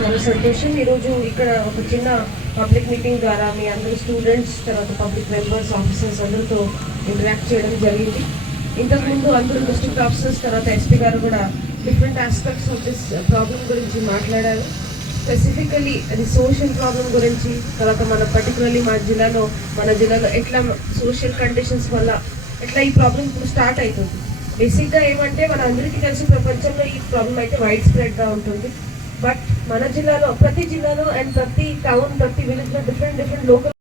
చాలా సంతోషం. ఈరోజు ఇక్కడ ఒక చిన్న పబ్లిక్ మీటింగ్ ద్వారా మీ అందరూ స్టూడెంట్స్, తర్వాత పబ్లిక్ మెంబర్స్, ఆఫీసర్స్ అందరితో ఇంటరాక్ట్ చేయడం జరిగింది. ఇంతకుముందు అందరూ డిస్ట్రిక్ట్ ఆఫీసర్స్ తర్వాత ఎస్పీ గారు కూడా different aspects of this problem గురించి మాట్లాడారు. స్పెసిఫికలీ అది సోషల్ ప్రాబ్లం గురించి, తర్వాత పర్టికులర్లీ మన జిల్లాలో ఎట్లా సోషల్ కండిషన్స్ వల్ల ఎట్లా ఈ ప్రాబ్లం ఇప్పుడు స్టార్ట్ అవుతుంది. బేసిక్గా ఏమంటే మన అందరికీ తెలిసి ప్రపంచంలో ఈ ప్రాబ్లం అయితే వైడ్ స్ప్రెడ్గా ఉంటుంది. బట్ మన జిల్లాలో ప్రతి జిల్లాలో అండ్ ప్రతి టౌన్, ప్రతి విలేజ్లో డిఫరెంట్ లోకల్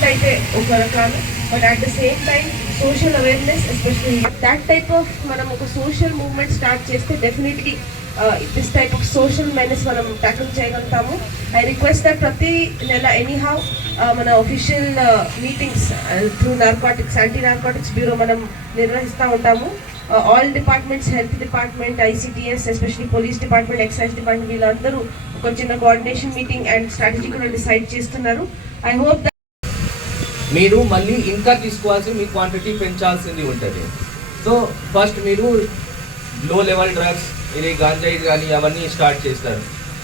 అయితే ఒక రకాలు. But at the same time social awareness, especially that type of మనం ఒక సోషల్ మూవ్మెంట్ స్టార్ట్ చేస్తే definitely this type of social menace మనం ట్యాకిల్ చేయగలుగుతాము. ఐ రిక్వెస్ట్ దట్ ప్రతి నెల ఎనీహౌ మన official meetings through narcotics, anti narcotics bureau మనం నిర్వహిస్తూ ఉంటాము. All departments, health department, ICTS, especially police department, excise department, వీళ్ళందరూ ఒక చిన్న కోఆర్డినేషన్ మీటింగ్ అండ్ స్ట్రాటజీ కూడా డిసైడ్ చేస్తున్నారు. ఐ హోప్ దట్ మీరు మళ్ళీ ఇంకా తీసుకోవాల్సి మీ క్వాంటిటీ పెంచాల్సింది ఉంటుంది. సో ఫస్ట్ మీరు లో లెవెల్ డ్రగ్స్, ఇది గాంజాయి కానీ అవన్నీ స్టార్ట్ చేస్తారు.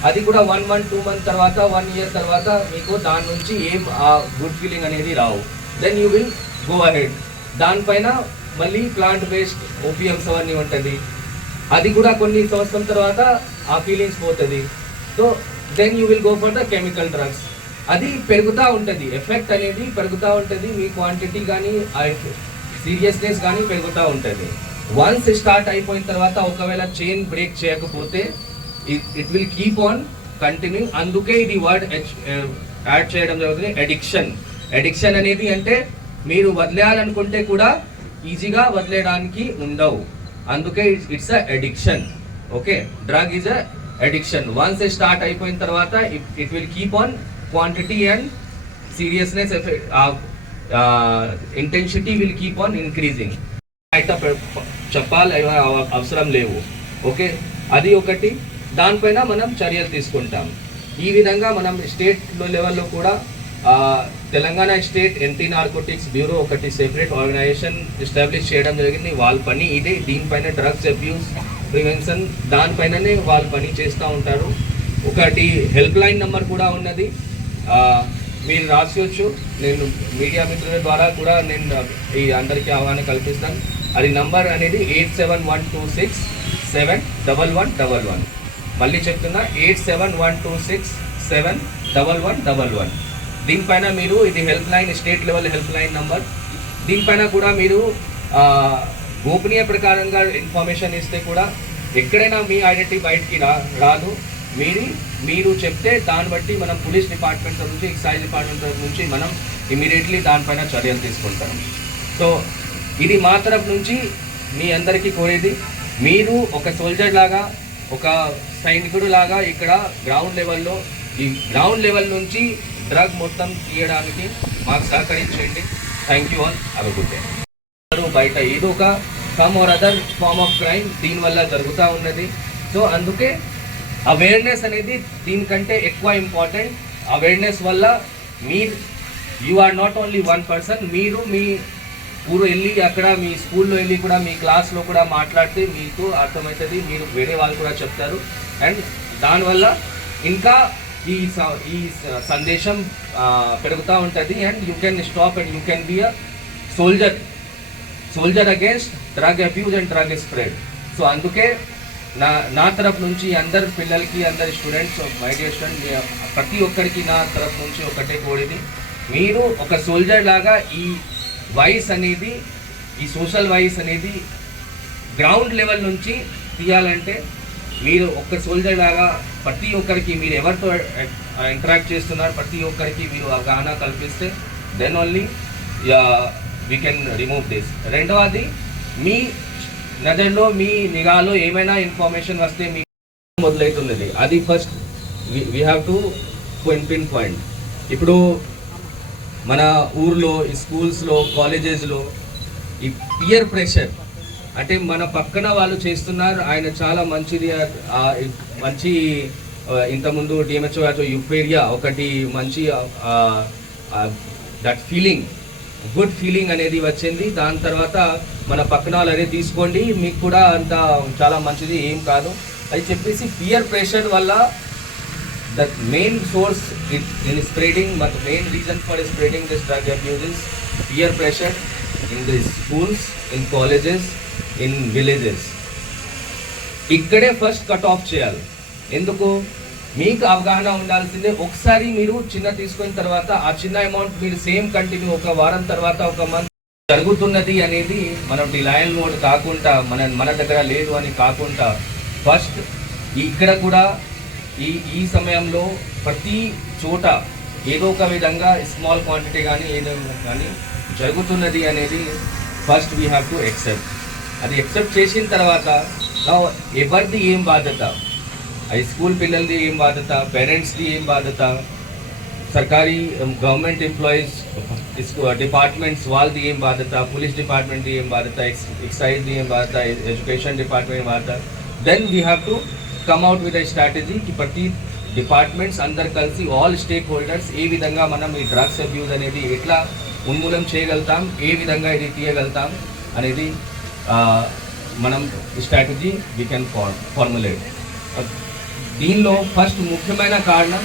అది కూడా 1 month 2 months తర్వాత 1 year తర్వాత మీకు దాని నుంచి ఏం ఆ గుడ్ ఫీలింగ్ అనేది రావు. Then you will go ahead. దానిపైన మళ్ళీ ప్లాంట్ బేస్డ్ ఓపియమ్స్ అవన్నీ ఉంటుంది. అది కూడా కొన్ని సంవత్సరం తర్వాత ఆ ఫీలింగ్స్ పోతుంది. So then you will go for the chemical drugs. అది పెరుగుతూ ఉంటుంది, ఎఫెక్ట్ అనేది పెరుగుతూ ఉంటుంది, మీ క్వాంటిటీ కానీ సీరియస్నెస్ కానీ పెరుగుతూ ఉంటుంది. వన్స్ స్టార్ట్ అయిపోయిన తర్వాత ఒకవేళ చైన్ బ్రేక్ చేయకపోతే it will keep on continue. అందుకే ఇది వర్డ్ యాడ్ చేయడం జరుగుతుంది, ఎడిక్షన్. ఎడిక్షన్ అనేది అంటే మీరు వదిలేయాలనుకుంటే కూడా ఈజీగా వదిలేయడానికి ఉండవు. అందుకే it's a addiction. Okay, drug is a addiction. Once start అయిపోయిన తర్వాత it will keep on quantity and seriousness, intensity will keep on increasing. అయితే చెప్పాలి అవసరం లేవు. ఓకే, అది ఒకటి. దానిపైన మనం చర్యలు తీసుకుంటాం. ఈ విధంగా మనం స్టేట్ లెవెల్లో కూడా Telangana state anti narcotics bureau ఒకటి సెపరేట్ ఆర్గనైజేషన్ ఎస్టాబ్లిష్ చేయడం జరిగింది. వాళ్ళ పని ఇదే. దీనిపైన డ్రగ్స్ అబ్యూస్ ప్రివెన్షన్ దానిపైననే వాళ్ళు పని చేస్తూ ఉంటారు. ఒకటి హెల్ప్ లైన్ నెంబర్ కూడా ఉన్నది, మీరు రాసుకోవచ్చు. నేను మీడియా మిత్రుల ద్వారా కూడా నేను ఈ అందరికీ అవగాహన కల్పిస్తాను. అది నంబర్ అనేది 8712671111. మళ్ళీ చెప్తున్నా, 8712671111. దీనిపైన మీరు, ఇది help line, state level help line number. దీనిపైన కూడా మీరు గోపనీయ ప్రకారంగా ఇన్ఫర్మేషన్ ఇస్తే కూడా ఎక్కడైనా మీ ఐడెంటిటీ బయటికి రాదు. మీరు చెప్తే దాన్ని బట్టి మనం పోలీస్ డిపార్ట్మెంట్ నుంచి, ఎక్సైజ్ డిపార్ట్మెంట్ నుంచి మనం ఇమీడియట్లీ దానిపైన చర్యలు తీసుకుంటాం. సో ఇది మా తరఫు నుంచి మీ అందరికీ కోరేది, మీరు ఒక సోల్జర్ లాగా, ఒక సైనికుడు లాగా ఇక్కడ గ్రౌండ్ లెవెల్లో, ఈ గ్రౌండ్ లెవెల్ నుంచి డ్రగ్ మొత్తం తీయడానికి మాకు సహకరించండి. Thank you all, have a good day. బయట ఏదో ఒక some or other form of crime దీనివల్ల జరుగుతూ ఉన్నది. సో అందుకే అవేర్నెస్ అనేది దీనికంటే ఎక్కువ ఇంపార్టెంట్. అవేర్నెస్ వల్ల you are not only one person. మీరు మీ ఊరు వెళ్ళి, అక్కడ మీ స్కూల్లో వెళ్ళి కూడా, మీ క్లాస్లో కూడా మాట్లాడితే మీకు అర్థమవుతుంది, మీరు వేరే వాళ్ళు కూడా చెప్తారు. అండ్ దానివల్ల ఇంకా ఈ సందేశం పెరుగుతూ ఉంటుంది. And you can stop and you can be a soldier against drug abuse and drug spread. So అందుకే నా తరఫు నుంచి అందరి పిల్లలకి, అందరి స్టూడెంట్స్, మై డియర్ స్టూడెంట్, ప్రతి ఒక్కరికి నా తరఫు నుంచి ఒకటే కోరేది, మీరు ఒక సోల్జర్ లాగా ఈ వాయిస్ అనేది, ఈ సోషల్ వాయిస్ అనేది గ్రౌండ్ లెవెల్ నుంచి తీయాలంటే మీరు ఒక సోల్జర్ లాగా ప్రతి ఒక్కరికి, మీరు ఎవరితో ఇంటరాక్ట్ చేస్తున్నారు ప్రతి ఒక్కరికి మీరు అవగాహన కల్పిస్తే then only we can remove this. రెండవది, మీ నజర్లో, మీ నిఘాలో ఏమైనా ఇన్ఫర్మేషన్ వస్తే మీ మొదలవుతున్నది, అది first we have to pin point. ఇప్పుడు మన ఊర్లో, ఈ స్కూల్స్లో, కాలేజెస్లో ఈ పియర్ ప్రెషర్ అంటే మన పక్కన వాళ్ళు చేస్తున్నారు, ఆయన చాలా మంచిది, మంచి ఇంతకుముందు డిఎంహెచ్ఓ యూఫేరియా ఒకటి మంచి దట్ ఫీలింగ్, గుడ్ ఫీలింగ్ అనేది వచ్చింది. దాని తర్వాత మన పక్కన వాళ్ళు అదే తీసుకోండి, మీకు కూడా అంత చాలా మంచిది ఏం కాదు అని చెప్పేసి పియర్ ప్రెషర్ వల్ల the main source in spreading, but the main reason for spreading this drug abuse is peer pressure in the schools, in colleges, in villages. ఇక్కడే ఫస్ట్ కట్ ఆఫ్ చేయాలి. ఎందుకు? మీకు అవగాహన ఉండాల్సిందే. ఒకసారి మీరు చిన్న తీసుకున్న తర్వాత ఆ చిన్న అమౌంట్ మీరు సేమ్ కంటిన్యూ ఒక వారం తర్వాత ఒక మంత్ జరుగుతున్నది అనేది మనం డిలయల్ మోడ్ కాకుండా మన దగ్గర లేదు అని కాకుండా ఫస్ట్ ఇక్కడ కూడా ఈ సమయంలో ప్రతి చోట ఏదో ఒక విధంగా స్మాల్ క్వాంటిటీ కానీ ఏదో కానీ జరుగుతున్నది అనేది first we have to accept. అది యాక్సెప్ట్ చేసిన తర్వాత ఎవరిది ఏం బాధ్యత, హై స్కూల్ పిల్లలది ఏం బాధ్యత, పేరెంట్స్ది ఏం బాధ్యత, సర్కారీ గవర్నమెంట్ ఎంప్లాయీస్ డిపార్ట్మెంట్స్ వాళ్ళది ఏం బాధ్యత, పోలీస్ డిపార్ట్మెంట్ది ఏం బాధ్యత, ఎక్సైజ్ది ఏం బాధ్యత, ఎడ్యుకేషన్ డిపార్ట్మెంట్ ఏం బాధ్యత. Then we have to come out with a strategy కి ప్రతి డిపార్ట్మెంట్స్ అందరు కలిసి ఆల్ స్టేక్ హోల్డర్స్ ఏ విధంగా మనం ఈ డ్రగ్స్ అబ్యూజ్ అనేది ఎట్లా ఉన్మూలం చేయగలుగుతాం, ఏ విధంగా ఇది తీయగలుగుతాం అనేది మనం స్ట్రాటజీ వీ కెన్ ఫార్ములేట్. దీనిలో ఫస్ట్ ముఖ్యమైన కారణం